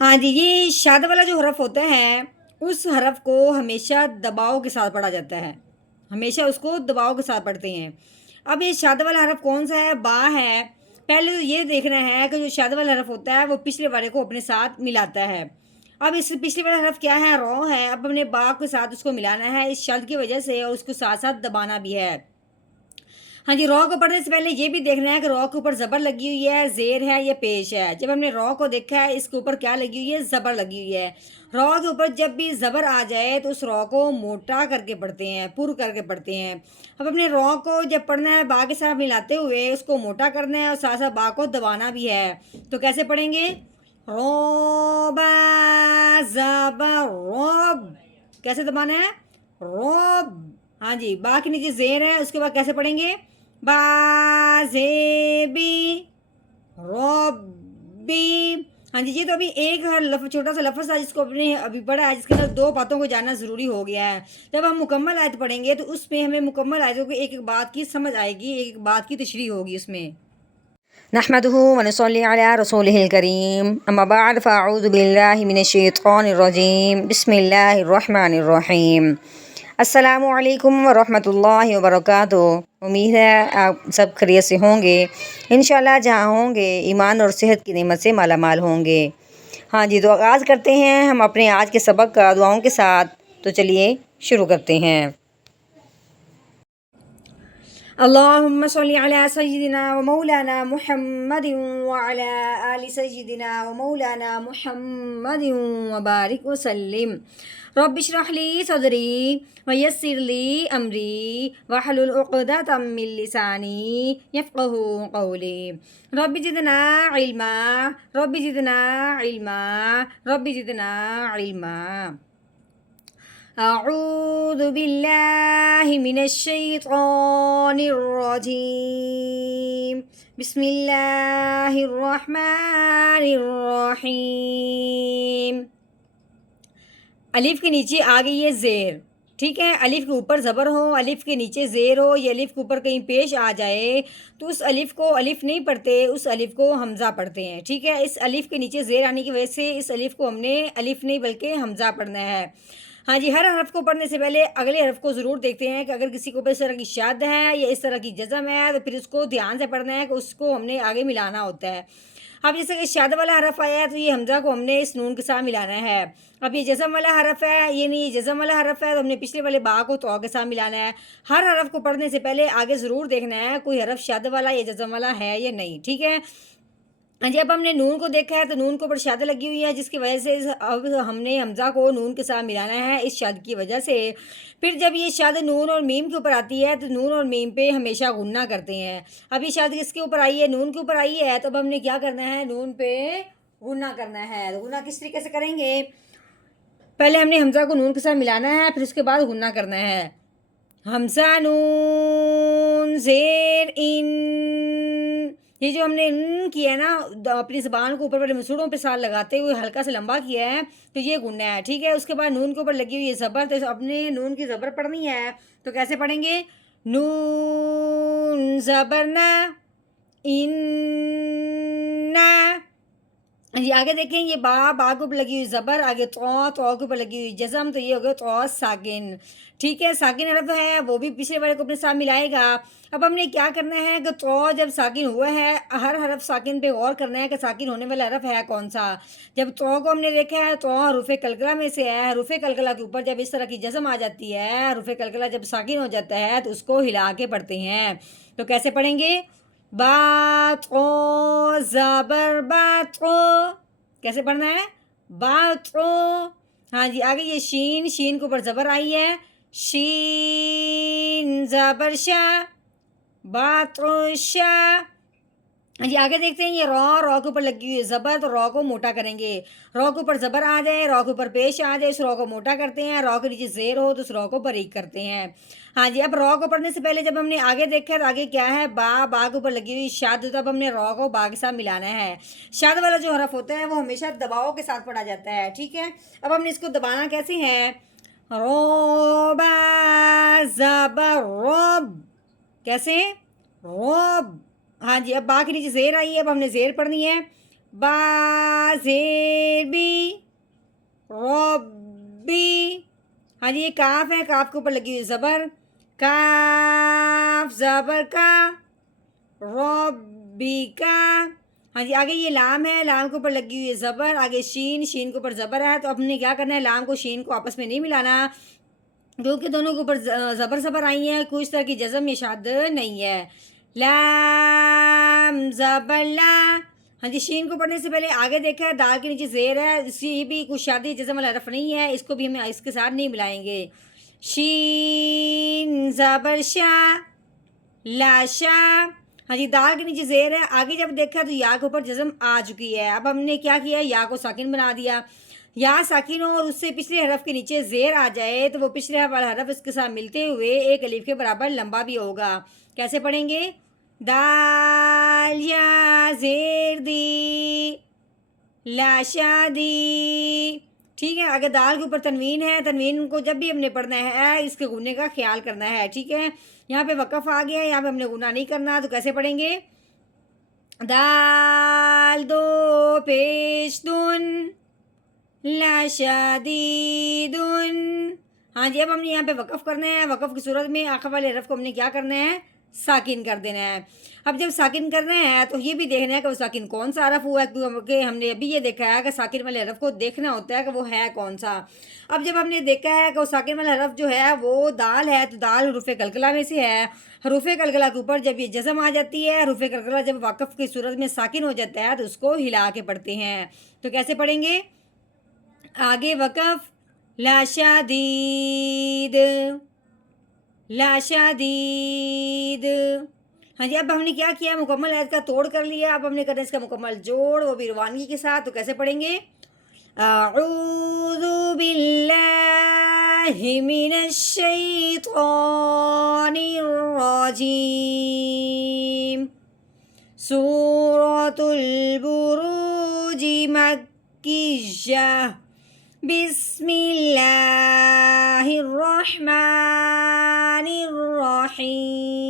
हाँ जी, ये शाद वाला जो हरफ होता है, उस हरफ को हमेशा दबाव के साथ पढ़ा जाता है। हमेशा उसको दबाव के साथ पढ़ते हैं। अब ये शाद वाला हरफ कौन-सा है? बा है। पहले तो ये देखना है कि जो शाद वाला हरफ होता है, वो पिछले वाले को अपने साथ मिलाता है। अब इस पिछले वाला हरफ क्या है? रॉ है। अब हमने बा के साथ उसको मिलाना है इस शद की वजह से और उसको साथ-साथ दबाना भी है। हाँ जी, रॉ को पढ़ने से पहले ये भी देखना है कि रॉ के ऊपर ज़बर लगी हुई है, ज़ेर है या पेश है। जब हमने रॉ को देखा है, इसके ऊपर क्या लगी हुई है? ज़बर लगी हुई है। रॉ के ऊपर जब भी ज़बर आ जाए तो उस रॉ को मोटा करके पढ़ते हैं, पुर करके पढ़ते हैं। अब अपने रॉ को जब पढ़ना है बा के साथ मिलाते हुए उसको मोटा करना है और साथ-साथ बा को दबाना भी है। तो कैसे पढ़ेंगे? रॉ बा ज़बा रॉब। कैसे दबाना है? रॉब। हाँ जी, बा के नीचे ज़ेर है, उसके बाद कैसे पढ़ेंगे? बाज़ेबी रॉबी। हाँ जी, ये तो अभी एक छोटा सा लफ्ज़ था जिसको आपने अभी पढ़ा है, जिसके अंदर दो बातों को जानना ज़रूरी हो गया है। जब हम मुकम्मल आयत पढ़ेंगे तो उसमें हमें मुकम्मल आयतों की एक एक बात की समझ आएगी, एक एक बात की तशरीह होगी उसमें। नहमदुहु व नसल्ली अला रसूलिहिल करीम अम्मा बाद फ़अऊज़ु बिल्लाहि मिनश शैतानिर रजीम बिस्मिल्लाहिर रहमानिर रहीम। अस्सलामु अलैकुम व रहमतुल्लाहि व बरकातुहू। उम्मीद है आप सब खैरियत से होंगे। इंशाल्लाह जहाँ होंगे ईमान और सेहत की नेमत से माला माल होंगे। हाँ जी, तो आगाज़ करते हैं हम अपने आज के सबक का दुआओं के साथ। तो चलिए शुरू करते हैं। अल्लाहुम्मा सल्ली अला सय्यिदिना व मौलाना मुहम्मदिन व अला आलि सय्यिदिना व मौलाना मुहम्मदिन व बारिक व सल्लिम। रब्बि इश्रह ली सदरी व यस्सिर ली अमरी वहलुल उक़दतम मिन लिसानी यफ़क़हू क़ौली। Rabbi ज़िदना इल्मा rabbi ज़िदना इल्मा rabbi ज़िदना इल्मा। أعوذ بالله من الشيطان الرجيم بسم الله الرحمن الرحيم। अलिफ के नीचे आ गई है ज़ेर, ठीक है। अलिफ के ऊपर ज़बर हो, अलिफ के नीचे ज़ेर हो, ये अलिफ के ऊपर कहीं पेश आ जाए तो उस अलिफ को अलिफ नहीं पढ़ते, उस अलिफ को हमज़ा पढ़ते हैं, ठीक है। इस अलिफ के नीचे ज़ेर आने की वजह से इस अलिफ को हमने अलिफ नहीं बल्कि हमज़ा पढ़ना है। हाँ जी, हर हरफ को पढ़ने से पहले अगले हरफ को ज़रूर देखते हैं कि अगर किसी को इस तरह की शद है या इस तरह की जज़म है तो फिर उसको ध्यान से पढ़ना है कि उसको हमने आगे मिलाना होता है। अब जैसे कि शद वाला हरफ आया है तो ये हमज़ा को हमने इस नून के साथ मिलाना है। अब ये जज़म वाला हरफ है, ये नहीं, ये जज़म वाला हरफ है तो हमने पिछले वाले बा को तो के साथ मिलाना है। हर हरफ को पढ़ने से पहले आगे ज़रूर देखना है कोई हरफ शद वाला या जज़म वाला है या नहीं, ठीक है। हाँ जी, अब हमने नून को देखा है तो नून के ऊपर शद लगी हुई है जिसकी वजह से अब हमने हमज़ा को नून के साथ मिलाना है इस शद की वजह से। फिर जब ये शद नून और मीम के ऊपर आती है तो नून और मीम पे हमेशा गुन्ना करते हैं। अब ये शद किसके ऊपर आई है? नून के ऊपर आई है, तो अब हमने क्या करना है? नून पे गुन्ना करना है। तो गुन्ना किस तरीके से करेंगे? पहले हमने हमज़ा को नून के साथ मिलाना है, फिर उसके बाद गुन्ना करना है। हमज़ा नून ज़ेर इन, ये जो हमने इन किया है ना, अपनी ज़बान को ऊपर वाले मसूड़ों पे साथ लगाते हुए हल्का सा लंबा किया है, तो ये गुन्ना है, ठीक है। उसके बाद नून के ऊपर लगी हुई है ज़बर, तो अपने नून की ज़बर पढ़नी है, तो कैसे पढ़ेंगे? नून ज़बर ना, इन्ना। जी, आगे देखें, ये बा के ऊपर लगी हुई ज़बर, आगे तो के ऊपर लगी हुई जज़म, तो ये हो गया तो साकिन, ठीक है। साकिन हरफ है वो भी पिछले वाले को अपने साथ मिलाएगा। अब हमने क्या करना है कि तो जब साकिन हुआ है, हर हरफ साकिन पे गौर करना है कि साकिन होने वाला हरफ है कौन सा। जब तो को हमने देखा है तो हरूफ़े कलकला में से है। हरूफ़े कलकला के ऊपर जब इस तरह की जज़म आ जाती है, हरूफ़े कलकला जब साकिन हो जाता है तो उसको हिला के पढ़ते हैं। तो कैसे पढ़ेंगे? बात ओ ज़बर बात ओ, कैसे पढ़ना है? बात ओ। हाँ जी, आगे ये शीन, शीन के ऊपर ज़बर आई है, शीन ज़बर शा, बात ओ शा। हाँ जी, आगे देखते हैं, ये रॉ के ऊपर लगी हुई है ज़बर, तो रॉ को मोटा करेंगे। रॉ के ऊपर ज़बर आ जाए, रॉ के ऊपर पेश आ जाए, उस रॉ को मोटा करते हैं। रॉ के नीचे ज़ेर हो तो उस रॉ को बारीक करते हैं। हाँ जी, अब रॉ को पढ़ने से पहले जब हमने आगे देखा है तो आगे क्या है? बा के ऊपर लगी हुई शद, तो अब हमने रॉ को बा के साथ मिलाना है। शद वाला जो हरफ होता है वो हमेशा दबाव के साथ पढ़ा जाता है, ठीक है। अब हमने इसको दबाना कैसे है? रोबा ज़बर रोब, कैसे? रोब। हाँ जी, अब बा के नीचे ज़ेर आई है, अब हमने ज़ेर पढ़नी है। बा ज़ेर बी ہاں جی، یہ کاف ہے، کاف کے اوپر لگی ہوئی زبر، کاف زبر کا، ربکا۔ ہاں جی، آگے یہ لام ہے، لام کے اوپر لگی ہوئی ہے زبر، آگے شین، شین کے اوپر زبر ہے، تو اب ہم نے کیا کرنا ہے، لام کو شین کو آپس میں نہیں ملانا، کیونکہ دونوں کے اوپر زبر آئی ہے، کوئی اس طرح کی جزم یا شاد نہیں ہے۔ لام زبر لا۔ ہاں جی، شین کو پڑھنے سے پہلے آگے دیکھا ہے دال کے نیچے زیر ہے، اسی بھی کوئی شادی جزم والا حرف نہیں ہے، اس کو بھی ہم اس کے ساتھ نہیں ملائیں گے۔ شین زبر شا، لاشا۔ ہاں جی، دال کے نیچے زیر ہے، آگے جب دیکھا تو یا کے اوپر جزم آ چکی ہے، اب ہم نے کیا کیا، یا کو ساکن بنا دیا۔ یا ساکن ہو اور اس سے پچھلے حرف کے نیچے زیر آ جائے تو وہ پچھلے والا حرف اس کے ساتھ ملتے ہوئے ایک الف کے برابر لمبا بھی ہوگا۔ کیسے پڑھیں گے؟ دال یا زیر دی، لاشا دی۔ ٹھیک ہے، اگر دال کے اوپر تنوین ہے، تنوین کو جب بھی ہم نے پڑھنا ہے اس کے غنّے کا خیال کرنا ہے، ٹھیک ہے۔ یہاں پہ وقف آ گیا ہے، یہاں پہ ہم نے غنّہ نہیں کرنا، تو کیسے پڑھیں گے؟ دال دو پیش دن، لاشدیدن۔ ہاں جی، اب ہم نے یہاں پہ وقف کرنا ہے، وقف کی صورت میں آخر والے حرف کو ہم نے کیا کرنا ہے؟ ساکن کر دینا ہے۔ اب جب ساکن کرنا ہے تو یہ بھی دیکھنا ہے کہ وہ ساکن کون سا حرف ہوا ہے، کیونکہ ہم نے ابھی یہ دیکھا ہے کہ ساکن والے حرف کو دیکھنا ہوتا ہے کہ وہ ہے کون سا۔ اب جب ہم نے دیکھا ہے کہ وہ ساکن والا حرف جو ہے وہ دال ہے، تو دال حروف قلقلہ میں سے ہے، حروف قلقلہ کے اوپر جب یہ جزم آ جاتی ہے، حروف قلقلہ جب وقف کی صورت میں ساکن ہو جاتا ہے تو اس کو ہلا کے پڑھتے ہیں، تو کیسے پڑھیں گے؟ آگے وقف، لاشدید، لاشدید۔ ہاں جی، اب ہم نے کیا کیا، مکمل آیت کا توڑ کر لیا، اب ہم نے کرنا ہے اس کا مکمل جوڑ، وہ بھی روانگی کے ساتھ، تو کیسے پڑھیں گے؟ اعوذ باللہ من الشیطان الرجیم، سورۃ البروج مکیہ، بسم اللہ الرحمن الرحیم،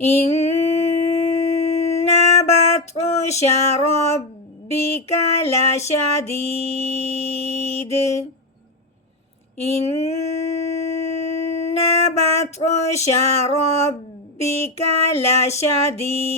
ان بطش ربک لشدید، ان بطش ربک لشدید۔